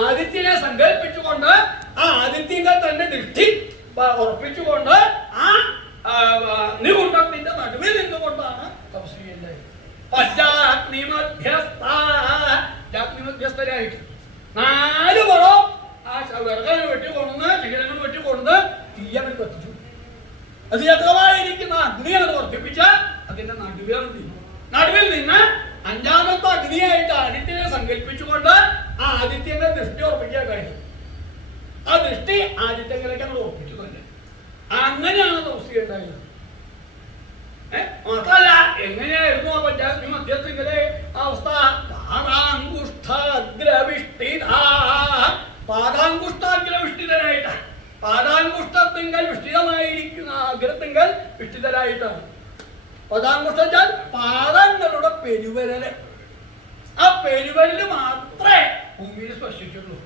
ആദിത്യനെ സങ്കല്പിച്ചുകൊണ്ട് ആ ആദിത്യന്റെ തന്നെ ദൃഷ്ടി ഉറപ്പിച്ചുകൊണ്ട് ആ അഗ്നികുണ്ഡത്തിന്റെ നടുവിൽ നിന്നുകൊണ്ടാണ് തപസ് ചെയ്യേണ്ടത്. അഗ്നിമധ്യസ്ഥരായിട്ട് 4 വളം ആ വിറകനെ വെട്ടിക്കൊണ്ടുന്ന് ശിഖരങ്ങൾ വെട്ടിക്കൊണ്ടുന്ന് തീയവൻ കത്തിച്ചു. അത് ശക്തമായിരിക്കുന്ന അഗ്നിയാണ് വർദ്ധിപ്പിച്ച അതിന്റെ നടുവിൽ നിന്ന് 5ാമത്തെ അഗ്നിയായിട്ട് ആദിത്യനെ സങ്കല്പിച്ചുകൊണ്ട് ആ ആദിത്യന്റെ ദൃഷ്ടി ഉറപ്പിക്കാൻ കഴിഞ്ഞു. ആ ദൃഷ്ടി ആദിത്യങ്ങളിലേക്ക് നമ്മൾ ഉറപ്പിച്ചു തന്നെ. അങ്ങനെയാണ് തപസ് ചെയ്യേണ്ടത്. മാത്രല്ല എങ്ങനെയായിരുന്നു ആ പഞ്ചാഗ്നി മധ്യസ്ഥിലെ അവസ്ഥ? പാദാങ്കുഷ്ടാഗ്രവിഷ്ഠിതനായിട്ടാണ്. പാദാങ്കുഷ്ടത്തിങ്കൽ വിഷ്ഠിതമായിരിക്കുന്ന അഗ്രത്തിങ്കൽ വിഷ്ഠിതരായിട്ടാണ്. പദാങ്കുഷ്ടം വെച്ചാൽ പാദങ്ങളുടെ പെരുവരല്. ആ പെരുവരല് മാത്രമേ ഭൂമിയിൽ സ്പർശിച്ചുള്ളൂ.